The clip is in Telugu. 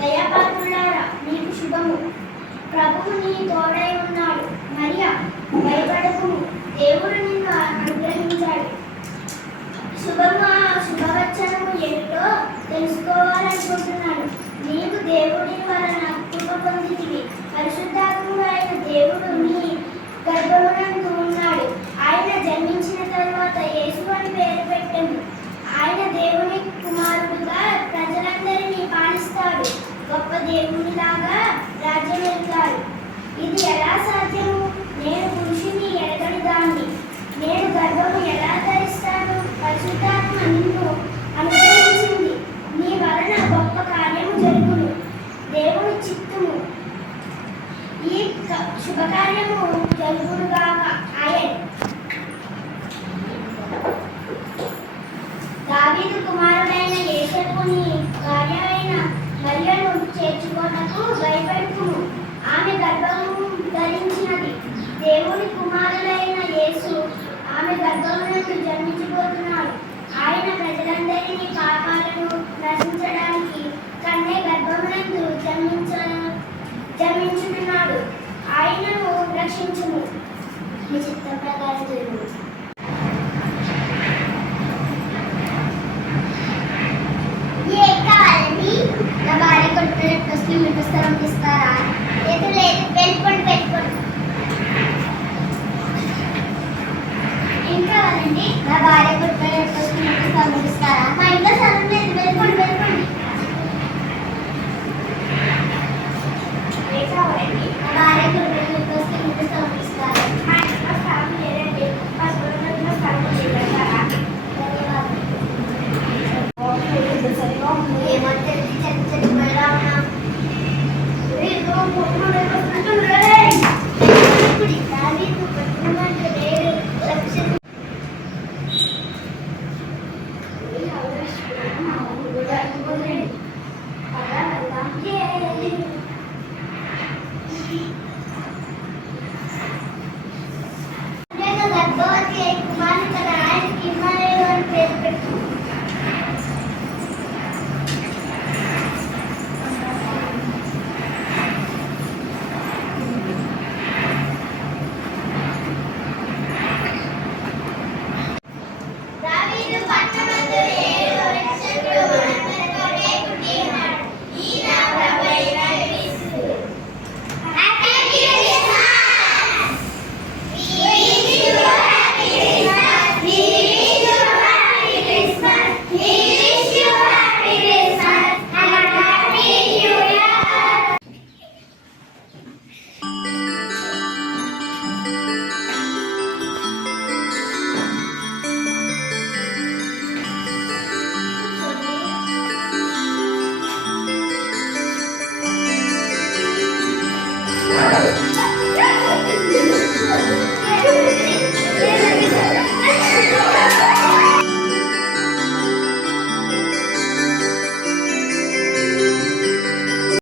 దయాపాత్రులారా నీకు శుభము, ప్రభువు నీ తోడై ఉన్నాడు. మరియా భయపడకుము, దేవుడు నిన్ను అనుగ్రహించాడు. శుభవచనము ఏమిటో తెలుసుకోవాలనుకుంటున్నాను. నీవు దేవుడి వలన కృప పొందితివి. పరిశుద్ధాత్ముడు అయిన దేవుడు నీ గర్భమునందు ఉన్నాడు. ఆయన జన్మించిన తరువాత యేసు అని పేరు పెట్టెను. ఆయన దేవుని కుమారుడుగా ప్రజలందరినీ పాలిస్తాడు. గొప్ప దేవునిలాగా రాజ్యం వెళ్తాడు. ఇది ఎలా సాధ్యము? నేను పురుషుని ఎరగని దాన్ని. నేను గర్భము ఎలా ధరిస్తాను? పరిశుద్ధాత్మ నిన్ను అనుగ్రహించింది. నీ వలన గొప్ప కార్యము జరుగును. దేవుని చిత్తము ఈ శుభకార్యము జరుగునుగాక. ఆయన దావీదు కుమారుడైన యేసప్పుని భార్యైన మరియను చేర్చుకొనకు భయపడుకుము. ఆమె గర్భము ధరించినది. దేవుని కుమారుడైన యేసు ఆమె గర్భమునందు జన్మించబోతున్నాడు.